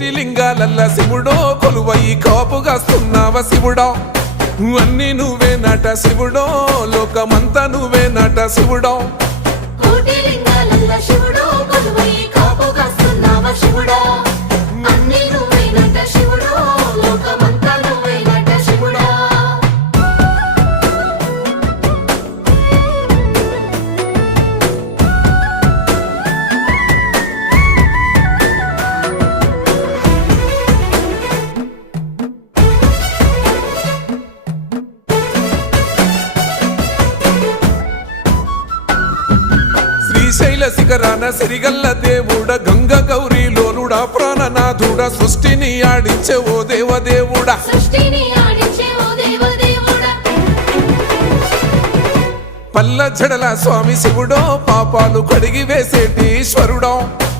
కోటి లింగాలల్ల శివుడో కొలువయి కాపుగాస్తున్నావ శివుడా అన్ని నువ్వే నట శివుడో లోకమంతా నువ్వే నట శివుడో కోటి లింగాలల్ల శివుడో కొలువయి కాపుగాస్తున్నావ శివుడా అన్ని నువ్వే నట శివుడో లోకమంతా నువ్వే నట శివుడా శ్రీశైల శిఖరాన సిరిగల్ల దేవుడ గంగ గౌరీ లోలుడా ప్రాణనాథుడా సృష్టిని ఆడించే ఓ దేవదేవుడా సృష్టిని ఆడించే ఓ దేవదేవుడా పల్ల జడల స్వామి శివుడో పాపాలు కడిగి వేసేటి ఈశ్వరుడో